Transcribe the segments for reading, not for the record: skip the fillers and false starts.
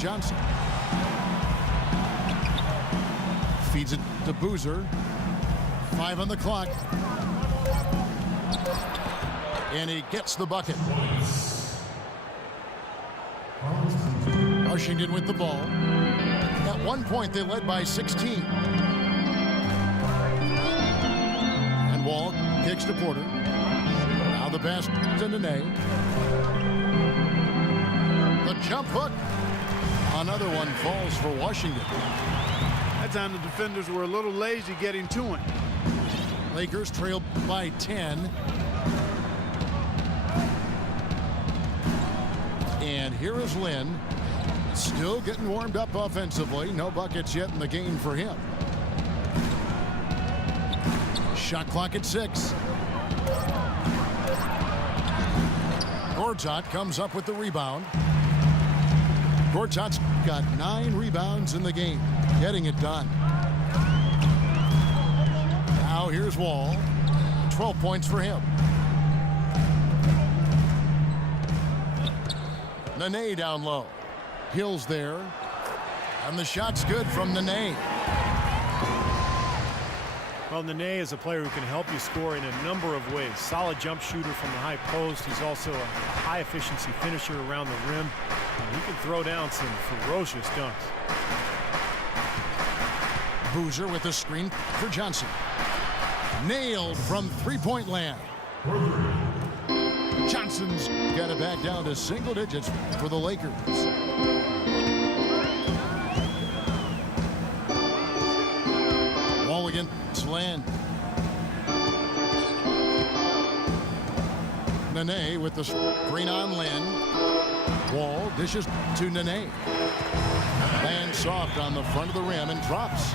Johnson. Feeds it to Boozer. 5 on the clock. And he gets the bucket. Washington with the ball. At one point, they led by 16. And Wall kicks to Porter. Now the pass to Nene. The jump hook. Another one falls for Washington. That time the defenders were a little lazy getting to him. Lakers trail by 10. And here is Lynn. Still getting warmed up offensively. No buckets yet in the game for him. Shot clock at 6. Gortat comes up with the rebound. Gortat's got 9 rebounds in the game. Getting it done. Now here's Wall. 12 points for him. Nene down low. Hill's there. And the shot's good from Nene. Well, Nene is a player who can help you score in a number of ways. Solid jump shooter from the high post. He's also a high-efficiency finisher around the rim. And he can throw down some ferocious dunks. Boozer with a screen for Johnson. Nailed from three-point land. Johnson's got it back down to single digits for the Lakers. Wall against Land. Nene with the screen on Lynn. Wall dishes to Nene. Land soft on the front of the rim and drops.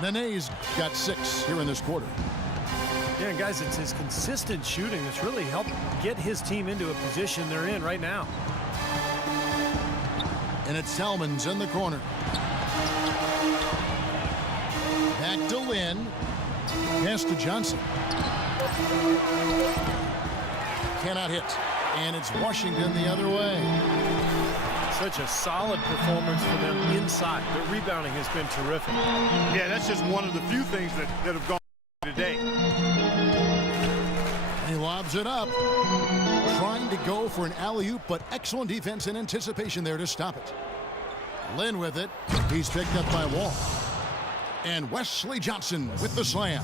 Nene's got 6 here in this quarter. Yeah, guys, it's his consistent shooting that's really helped get his team into a position they're in right now. And it's Salmons in the corner. Back to Lynn. Pass to Johnson. Cannot hit. And it's Washington the other way. Such a solid performance for them inside. Their rebounding has been terrific. Yeah, that's just one of the few things that have gone today. He lobs it up. Trying to go for an alley-oop, but excellent defense and anticipation there to stop it. Lynn with it. He's picked up by Wall. And Wesley Johnson with the slam.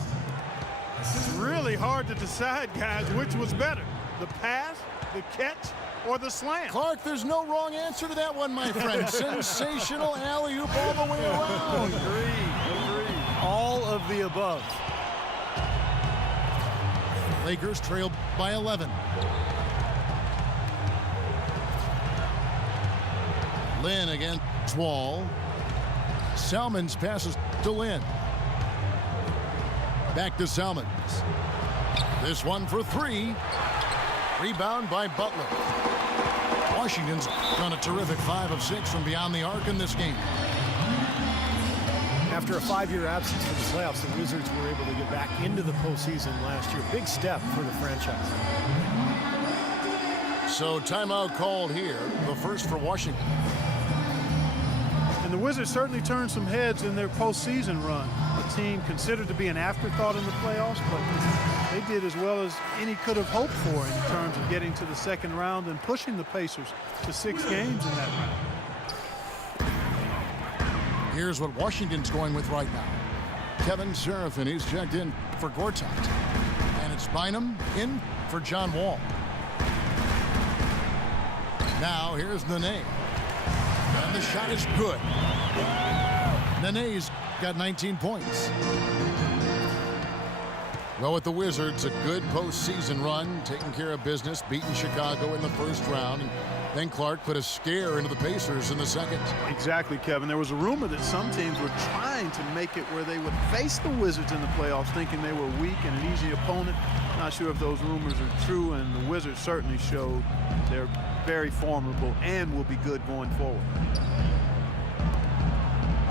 It's really hard to decide, guys, which was better. The pass, the catch, or the slam. Clark, there's no wrong answer to that one, my friend. Sensational alley-oop all the way around. Agreed. All of the above. Lakers trail by 11. Lynn against Wall. Salmons passes to Lynn. Back to Salmons. This one for 3. Rebound by Butler. Washington's done a terrific 5 of 6 from beyond the arc in this game. After a 5-year absence from the playoffs, the Wizards were able to get back into the postseason last year. Big step for the franchise. So timeout called here, the first for Washington. And the Wizards certainly turned some heads in their postseason run. A team considered to be an afterthought in the playoffs, but they did as well as any could have hoped for in terms of getting to the second round and pushing the Pacers to 6 games in that round. Here's what Washington's going with right now. Kevin Seraphin, he's checked in for Gortat. And it's Bynum in for John Wall. Now here's Nene. And the shot is good. Nene's got 19 points. Well, with the Wizards, a good postseason run, taking care of business, beating Chicago in the first round. And then Clark put a scare into the Pacers in the second. Exactly, Kevin. There was a rumor that some teams were trying to make it where they would face the Wizards in the playoffs, thinking they were weak and an easy opponent. Not sure if those rumors are true, and the Wizards certainly showed they're very formidable and will be good going forward.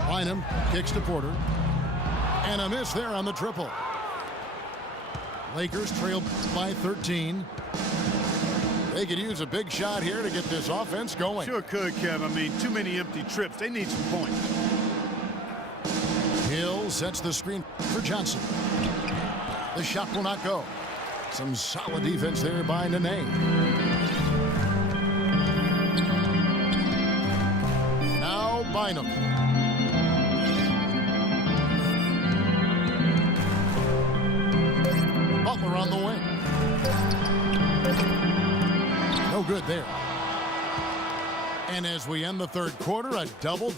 Bynum kicks to Porter. And a miss there on the triple. Lakers trail by 13. They could use a big shot here to get this offense going. Sure could, Kev. I mean, too many empty trips. They need some points. Hill sets the screen for Johnson. The shot will not go. Some solid defense there by Nene. Now Bynum. Butler on the wing. No good there. And as we end the third quarter, a double.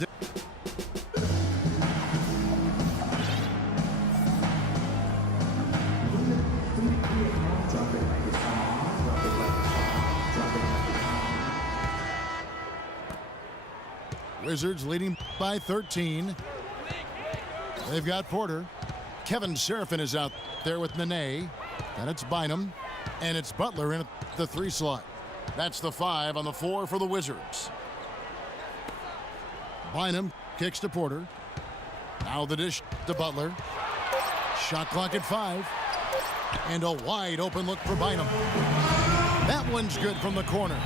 Wizards leading by 13. They've got Porter. Kevin Seraphin is out there with Nene. And it's Bynum. And it's Butler in at the 3 slot. That's the 5 on the 4 for the Wizards. Bynum kicks to Porter. Now the dish to Butler. Shot clock at 5. And a wide open look for Bynum. That one's good from the corner.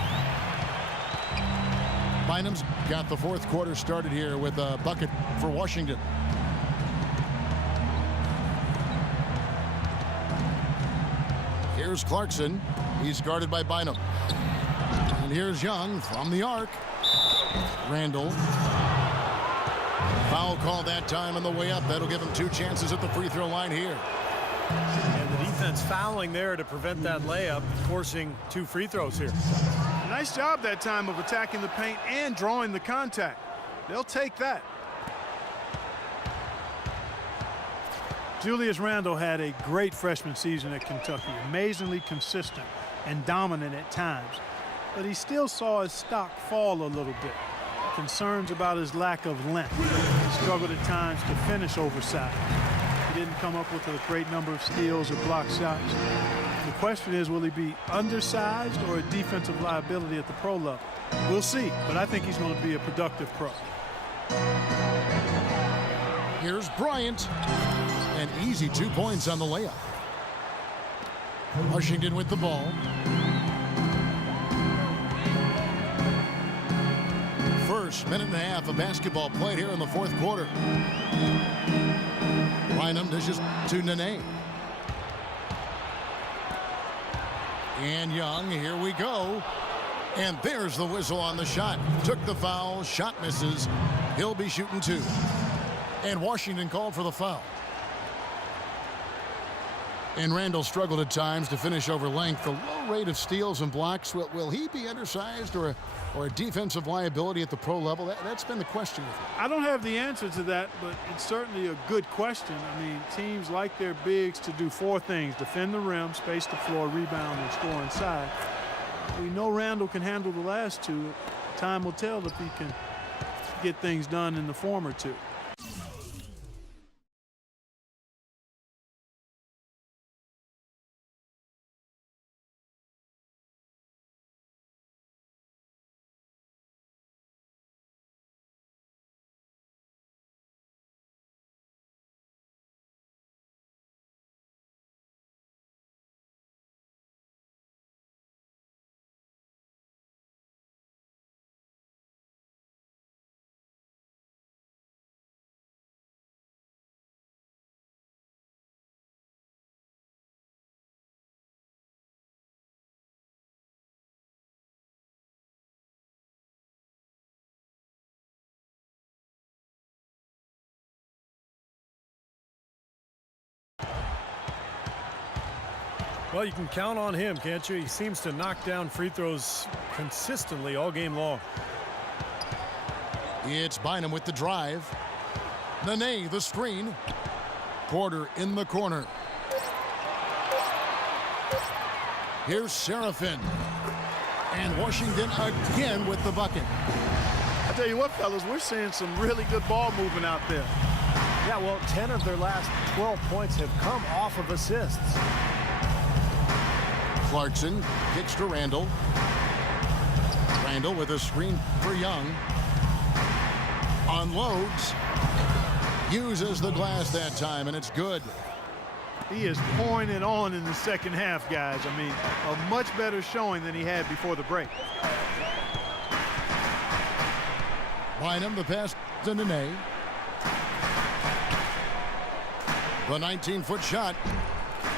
Bynum's got the fourth quarter started here with a bucket for Washington. Here's Clarkson. He's guarded by Bynum. And here's Young from the arc. Randall. Foul call that time on the way up. That'll give him 2 chances at the free throw line here. And the defense fouling there to prevent that layup, forcing 2 free throws here. Nice job that time of attacking the paint and drawing the contact. They'll take that. Julius Randle had a great freshman season at Kentucky, amazingly consistent and dominant at times. But he still saw his stock fall a little bit. Concerns about his lack of length. He struggled at times to finish oversized. He didn't come up with a great number of steals or block shots. The question is, will he be undersized or a defensive liability at the pro level? We'll see, but I think he's going to be a productive pro. Here's Bryant. An easy 2 points on the layup. Washington with the ball. First minute and a half of basketball played here in the fourth quarter. Bynum dishes to Nene. And Young, here we go. And there's the whistle on the shot. Took the foul, shot misses. He'll be shooting 2. And Washington called for the foul. And Randall struggled at times to finish over length. The low rate of steals and blocks, will he be undersized or a defensive liability at the pro level? That's been the question with him. I don't have the answer to that, but it's certainly a good question. I mean, teams like their bigs to do 4 things: defend the rim, space the floor, rebound, and score inside. We know Randall can handle the last 2. Time will tell if he can get things done in the former 2. Well, you can count on him, can't you? He seems to knock down free throws consistently all game long. It's Bynum with the drive. Nene, the screen. Porter in the corner. Here's Seraphin. And Washington again with the bucket. I tell you what, fellas, we're seeing some really good ball movement out there. Yeah, well, 10 of their last 12 points have come off of assists. Clarkson kicks to Randall. Randall with a screen for Young. Unloads. Uses the glass that time, and it's good. He is pouring it on in the second half, guys. I mean, a much better showing than he had before the break. Bynum, the pass to Nene. The 19-foot shot,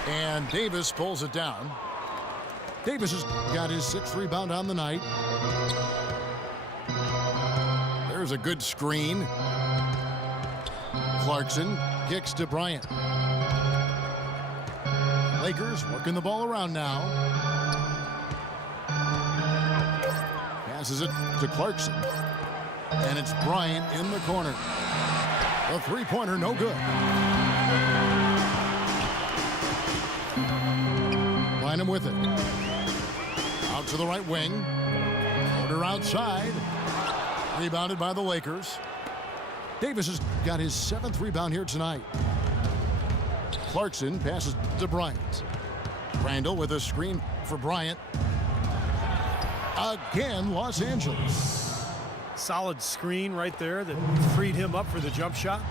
and Davis pulls it down. Davis has got his 6th rebound on the night. There's a good screen. Clarkson kicks to Bryant. Lakers working the ball around now. Passes it to Clarkson. And it's Bryant in the corner. The three-pointer, no good. Bynum with it. Out to the right wing. Porter outside. Rebounded by the Lakers. Davis has got his 7th rebound here tonight. Clarkson passes to Bryant. Randall with a screen for Bryant. Again, Los Angeles. Solid screen right there that freed him up for the jump shot.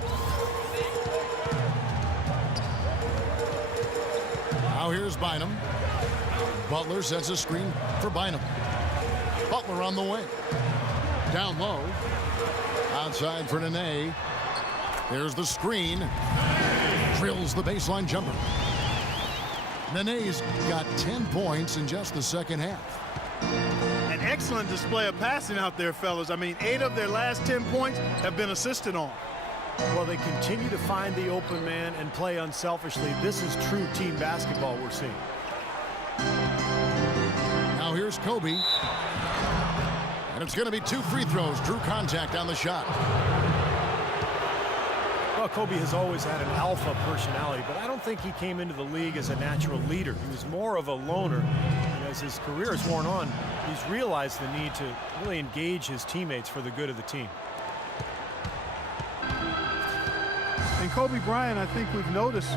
Now here's Bynum. Butler sets a screen for Bynum. Butler on the wing. Down low. Outside for Nene. There's the screen. Drills the baseline jumper. Nene's got 10 points in just the second half. An excellent display of passing out there, fellas. I mean, 8 of their last 10 points have been assisted on. Well, they continue to find the open man and play unselfishly. This is true team basketball we're seeing. Now here's Kobe. And it's going to be 2 free throws. Drew contact on the shot. Well, Kobe has always had an alpha personality, but I don't think he came into the league as a natural leader. He was more of a loner. And as his career has worn on, he's realized the need to really engage his teammates for the good of the team. And Kobe Bryant, I think we've noticed,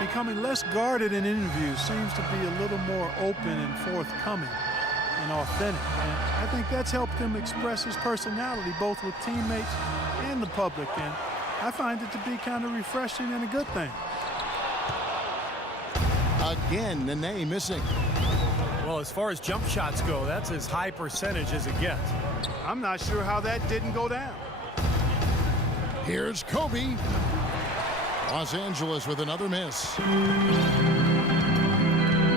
becoming less guarded in interviews, seems to be a little more open and forthcoming and authentic. And I think that's helped him express his personality both with teammates and the public. And I find it to be kind of refreshing and a good thing. Again, Nene missing. Well, as far as jump shots go, that's as high percentage as it gets. I'm not sure how that didn't go down. Here's Kobe. Los Angeles with another miss.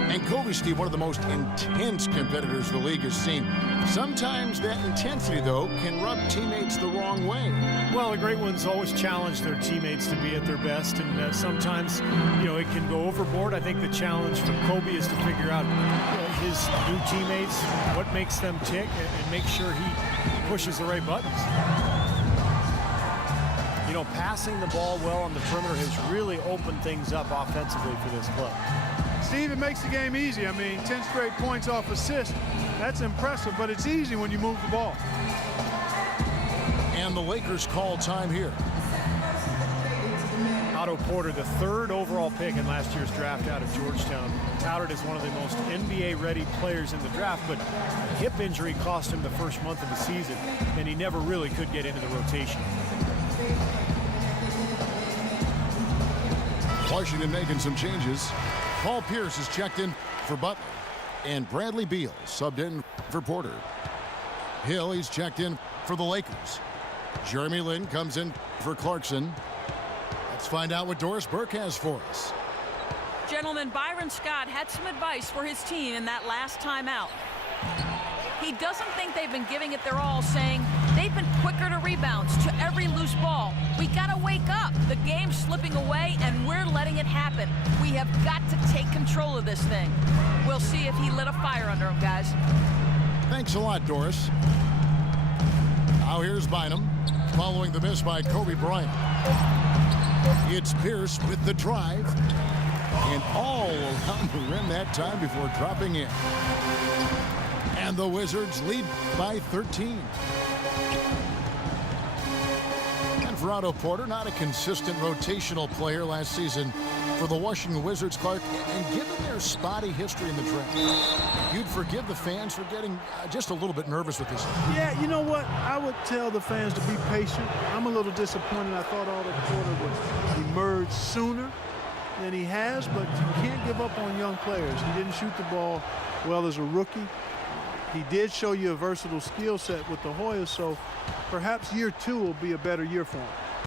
And Kobe, Steve, one of the most intense competitors the league has seen. Sometimes that intensity, though, can rub teammates the wrong way. Well, the great ones always challenge their teammates to be at their best, and sometimes, it can go overboard. I think the challenge for Kobe is to figure out his new teammates, what makes them tick, and make sure he pushes the right buttons. Passing the ball well on the perimeter has really opened things up offensively for this club. Steve, it makes the game easy. I mean, 10 straight points off assist. That's impressive, but it's easy when you move the ball. And the Lakers call time here. Otto Porter, the 3rd overall pick in last year's draft out of Georgetown, touted as one of the most NBA-ready players in the draft, but a hip injury cost him the first month of the season, and he never really could get into the rotation. Washington making some changes. Paul Pierce is checked in for Butler. And Bradley Beal subbed in for Porter. Hill, he's checked in for the Lakers. Jeremy Lin comes in for Clarkson. Let's find out what Doris Burke has for us. Gentlemen, Byron Scott had some advice for his team in that last timeout. He doesn't think they've been giving it their all, saying they've been quicker to rebounds, to every loose ball. We got to wake up. The game's slipping away, and we're letting it happen. We have got to take control of this thing. We'll see if he lit a fire under him, guys. Thanks a lot, Doris. Now here's Bynum, following the miss by Kobe Bryant. It's Pierce with the drive, and all around the rim that time before dropping in. And the Wizards lead by 13. And for Otto Porter, not a consistent rotational player last season for the Washington Wizards, Clark. And given their spotty history in the draft, you'd forgive the fans for getting just a little bit nervous with this. Yeah, you know what? I would tell the fans to be patient. I'm a little disappointed. I thought Otto Porter would emerge sooner. than he has, but you can't give up on young players. He didn't shoot the ball well as a rookie. He did show you a versatile skill set with the Hoyas, so perhaps year 2 will be a better year for him.